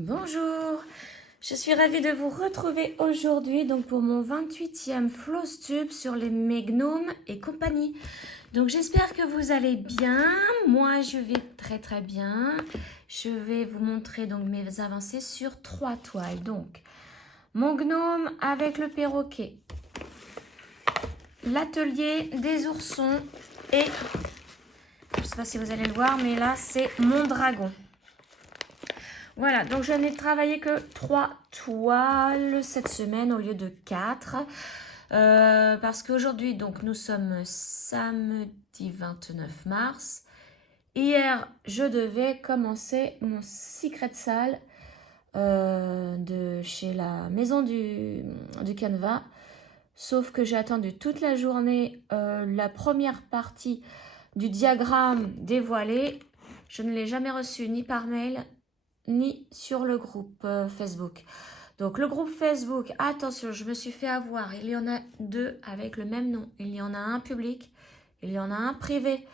Bonjour, je suis ravie de vous retrouver aujourd'hui donc pour mon 28e Floss Tube sur les Megnomes et compagnie. Donc j'espère que vous allez bien, moi je vais très bien. Je vais vous montrer donc mes avancées sur 3 toiles. Donc mon gnome avec le perroquet, l'atelier des oursons et je ne sais pas si vous allez le voir mais là c'est mon dragon. Voilà, donc je n'ai travaillé que 3 toiles cette semaine au lieu de 4. Parce qu'aujourd'hui, donc nous sommes samedi 29 mars. Hier, je devais commencer mon Secret Sale de chez la maison du canevas. Sauf que j'ai attendu toute la journée la première partie du diagramme dévoilé. Je ne l'ai jamais reçu ni par mail, ni sur le groupe Facebook. Donc le groupe Facebook, attention, je me suis fait avoir, il y en a 2 avec le même nom. Il y en a un public, il y en a un privé.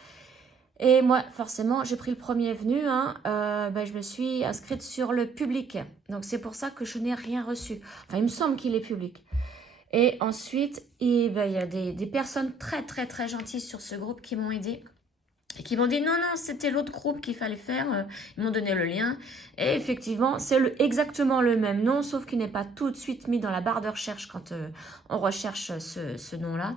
Et moi, forcément, j'ai pris le premier venu, je me suis inscrite sur le public. Donc c'est pour ça que je n'ai rien reçu. Enfin, il me semble qu'il est public. Et ensuite, il y a des personnes très gentilles sur ce groupe qui m'ont aidé. Et qui m'ont dit non, c'était l'autre groupe qu'il fallait faire. Ils m'ont donné le lien. Et effectivement, c'est exactement le même nom, sauf qu'il n'est pas tout de suite mis dans la barre de recherche quand on recherche ce nom-là.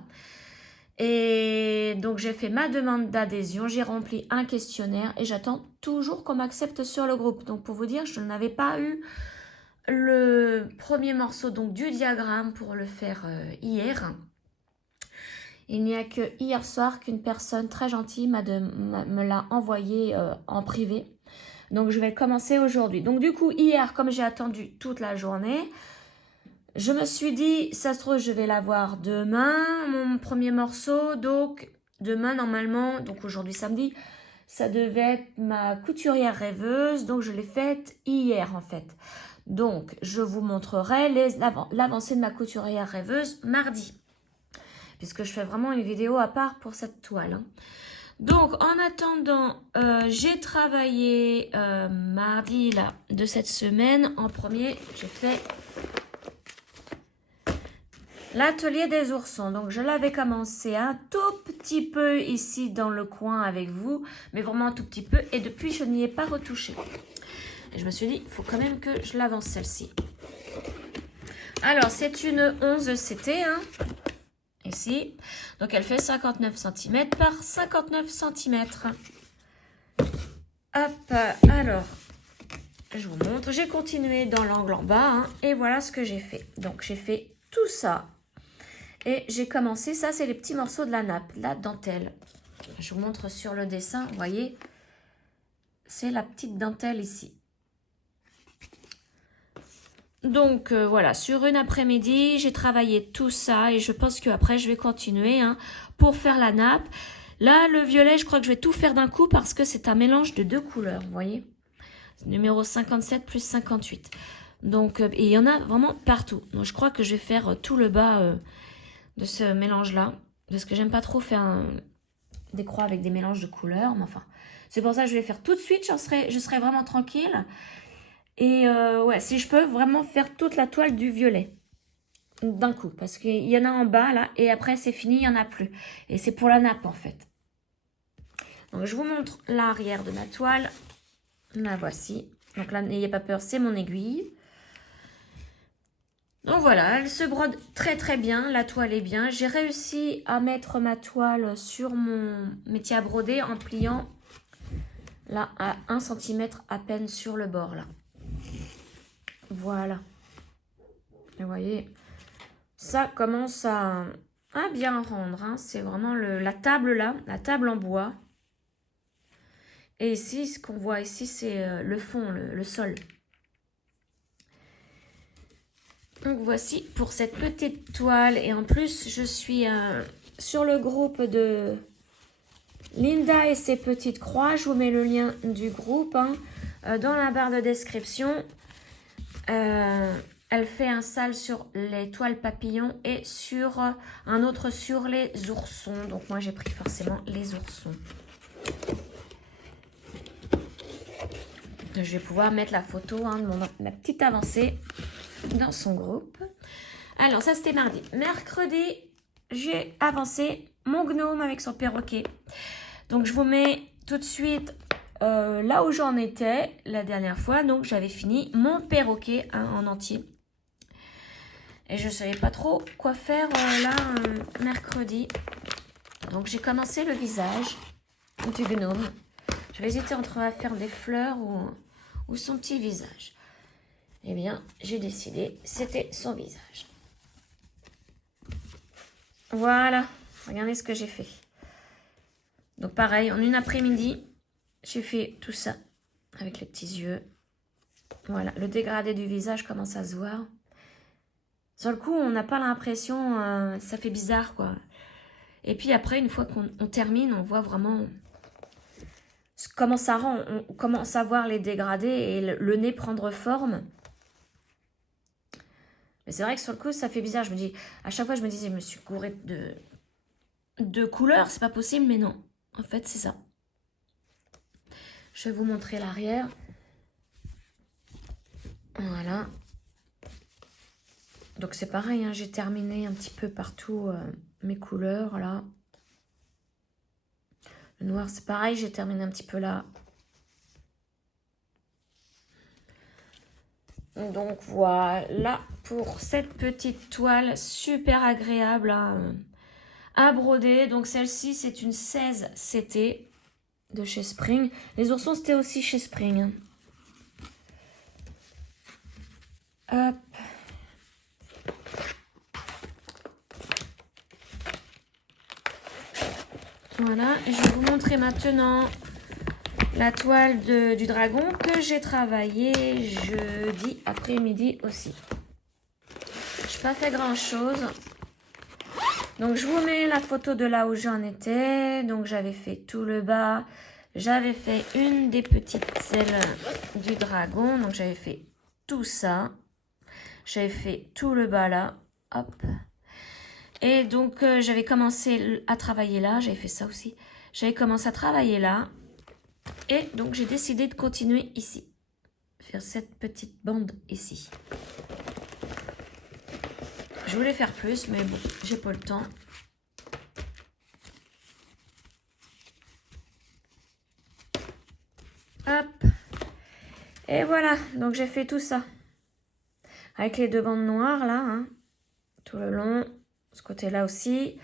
Et donc, j'ai fait ma demande d'adhésion. J'ai rempli un questionnaire et j'attends toujours qu'on m'accepte sur le groupe. Donc, pour vous dire, je n'avais pas eu le premier morceau donc, du diagramme pour le faire hier. Il n'y a que hier soir qu'une personne très gentille me l'a envoyé en privé. Donc, je vais commencer aujourd'hui. Donc, du coup, hier, comme j'ai attendu toute la journée, je me suis dit, ça se trouve, je vais l'avoir demain, mon premier morceau. Donc, demain, normalement, donc aujourd'hui, samedi, ça devait être ma couturière rêveuse. Donc, je l'ai faite hier, en fait. Donc, je vous montrerai l'avancée de ma couturière rêveuse mardi, puisque je fais vraiment une vidéo à part pour cette toile. Donc, en attendant, j'ai travaillé mardi là, de cette semaine. En premier, j'ai fait l'atelier des oursons. Donc, je l'avais commencé un tout petit peu ici dans le coin avec vous, mais vraiment un tout petit peu. Et depuis, je n'y ai pas retouché. Et je me suis dit, il faut quand même que je l'avance celle-ci. Alors, c'est une 11 CT, ici, donc elle fait 59 cm par 59 cm. Hop, alors, je vous montre. J'ai continué dans l'angle en bas, et voilà ce que j'ai fait. Donc, j'ai fait tout ça. Et j'ai commencé, ça c'est les petits morceaux de la nappe, la dentelle. Je vous montre sur le dessin, vous voyez, c'est la petite dentelle ici. Donc voilà, sur une après-midi, j'ai travaillé tout ça et je pense qu'après, je vais continuer pour faire la nappe. Là, le violet, je crois que je vais tout faire d'un coup parce que c'est un mélange de 2 couleurs, vous voyez. Numéro 57 plus 58. Donc, et il y en a vraiment partout. Donc, je crois que je vais faire tout le bas de ce mélange-là. Parce que j'aime pas trop faire des croix avec des mélanges de couleurs. Mais enfin, c'est pour ça que je vais faire tout de suite. Je serai vraiment tranquille. Et ouais, si je peux vraiment faire toute la toile du violet d'un coup. Parce qu'il y en a en bas là. Et après c'est fini, il n'y en a plus. Et c'est pour la nappe en fait. Donc je vous montre l'arrière de ma toile. La voici. Donc là, n'ayez pas peur, c'est mon aiguille. Donc voilà, elle se brode très bien. La toile est bien. J'ai réussi à mettre ma toile sur mon métier à broder en pliant là à 1 cm à peine sur le bord là. Voilà. Et vous voyez, ça commence à bien rendre. C'est vraiment la table là, la table en bois. Et ici, ce qu'on voit ici, c'est le fond, le sol. Donc voici pour cette petite toile. Et en plus, je suis sur le groupe de Linda et ses petites croix. Je vous mets le lien du groupe dans la barre de description. Elle fait un sale sur les toiles papillons et sur un autre sur les oursons. Donc moi j'ai pris forcément les oursons. je vais pouvoir mettre la photo hein, de ma petite avancée dans son groupe. Alors, ça, c'était mardi. Mercredi, j'ai avancé mon gnome avec son perroquet. Donc, je vous mets tout de suite là où j'en étais la dernière fois. Donc, j'avais fini mon perroquet hein, en entier. Et je ne savais pas trop quoi faire là, mercredi. Donc, j'ai commencé le visage du gnome. J'avais hésité entre faire des fleurs ou son petit visage. Eh bien, j'ai décidé, c'était son visage. Voilà, regardez ce que j'ai fait. Donc pareil, en une après-midi, j'ai fait tout ça avec les petits yeux. Voilà, le dégradé du visage commence à se voir. Sur le coup, on n'a pas l'impression, ça fait bizarre quoi. Et puis après, une fois qu'on termine, on voit vraiment comment ça rend. On commence à voir les dégradés et le nez prendre forme. Mais c'est vrai que sur le coup, ça fait bizarre. Je me dis, à chaque fois, je me disais, je me suis gourée de couleurs, c'est pas possible, mais non. En fait, c'est ça. Je vais vous montrer l'arrière. Voilà. Donc c'est pareil, hein, j'ai terminé un petit peu partout mes couleurs, là. Le noir, c'est pareil, j'ai terminé un petit peu là. Donc voilà pour cette petite toile super agréable à broder. Donc celle-ci, c'est une 16 CT de chez Spring. Les oursons, c'était aussi chez Spring. Hop. Voilà, je vais vous montrer maintenant la toile du dragon que j'ai travaillé jeudi après-midi aussi. Je n'ai pas fait grand-chose. Donc, je vous mets la photo de là où j'en étais. Donc, j'avais fait tout le bas. J'avais fait une des petites ailes du dragon. Donc, j'avais fait tout ça. J'avais fait tout le bas là. Hop. Et donc, j'avais commencé à travailler là. J'avais fait ça aussi. J'avais commencé à travailler là. Et donc, j'ai décidé de continuer ici. Faire cette petite bande ici. Je voulais faire plus, mais bon, j'ai pas le temps. Hop. Et voilà, donc j'ai fait tout ça. Avec les deux bandes noires là, hein, tout le long. Ce côté-là aussi.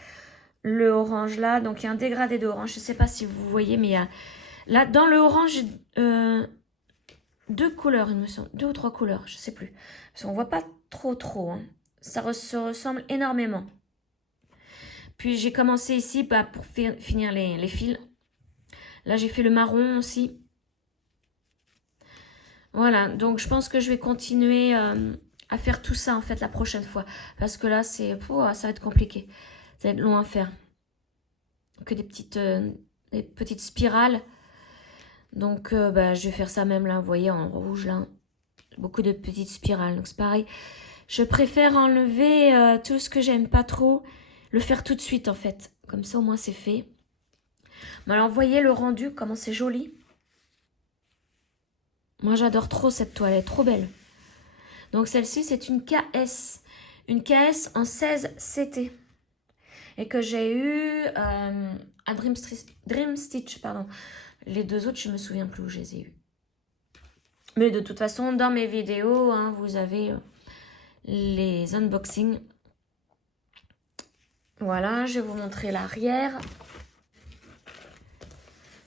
Le orange là, donc il y a un dégradé d'orange. Je ne sais pas si vous voyez, mais il y a... Là, dans le orange, deux couleurs, il me semble. Deux ou trois couleurs, je ne sais plus. Parce qu'on ne voit pas trop. Hein. Ça se ressemble énormément. Puis j'ai commencé ici pour finir les fils. Là, j'ai fait le marron aussi. Voilà, donc je pense que je vais continuer à faire tout ça en fait la prochaine fois. Parce que là, ça va être compliqué. Ça va être long à faire. Que des petites spirales. Donc, je vais faire ça même là, vous voyez, en rouge là. Beaucoup de petites spirales. Donc, c'est pareil. Je préfère enlever tout ce que j'aime pas trop. Le faire tout de suite, en fait. Comme ça, au moins, c'est fait. Mais alors, vous voyez le rendu, comment c'est joli. Moi, j'adore trop cette toile. Elle est trop belle. Donc, celle-ci, c'est une KS. Une KS en 16 CT. Et que j'ai eu à Dream Stitch, pardon. Les deux autres, je me souviens plus où je les ai eu. Mais de toute façon, dans mes vidéos, hein, vous avez les unboxings. Voilà, je vais vous montrer l'arrière.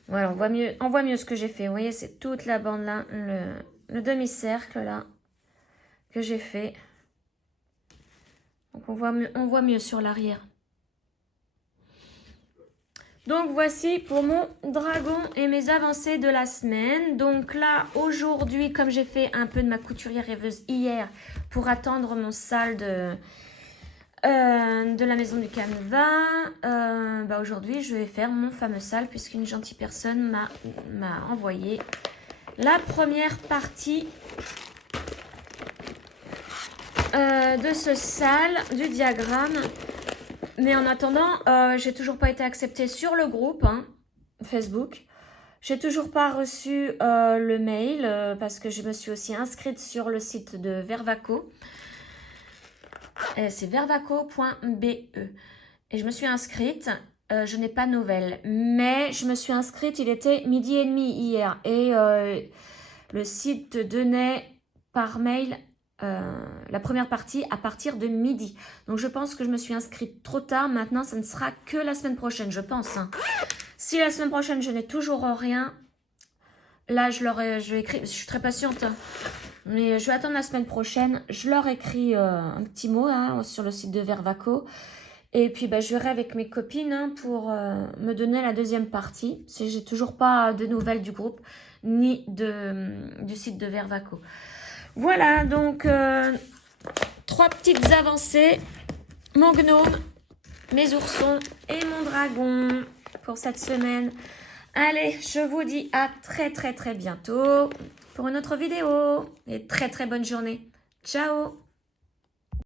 Voilà, on voit mieux ce que j'ai fait. Vous voyez, c'est toute la bande là, le demi-cercle là, que j'ai fait. Donc, on voit mieux sur l'arrière. Donc, voici pour mon dragon et mes avancées de la semaine. Donc là, aujourd'hui, comme j'ai fait un peu de ma couturière rêveuse hier pour attendre mon solde de la maison du canevas, aujourd'hui, je vais faire mon fameux sale puisqu'une gentille personne m'a envoyé la première partie de ce sale, du diagramme. Mais en attendant, j'ai toujours pas été acceptée sur le groupe Facebook. J'ai toujours pas reçu le mail parce que je me suis aussi inscrite sur le site de Vervaco. C'est vervaco.be. Et je me suis inscrite. Je n'ai pas de nouvelles. Mais je me suis inscrite, il était 12h30 hier. Et le site donnait par mail la première partie à partir de midi. Donc je pense que je me suis inscrite trop tard. Maintenant, ça ne sera que la semaine prochaine, je pense. Hein. Si la semaine prochaine, je n'ai toujours rien, là, je vais écrire. Je suis très patiente. Hein. Mais je vais attendre la semaine prochaine. Je leur écris un petit mot hein, sur le site de Vervaco. Et puis, je verrai avec mes copines hein, pour me donner la deuxième partie. Si j'ai toujours pas de nouvelles du groupe, ni du site de Vervaco. Voilà, donc, 3 petites avancées. Mon gnome, mes oursons et mon dragon pour cette semaine. Allez, je vous dis à très très très bientôt pour une autre vidéo. Et très très bonne journée. Ciao!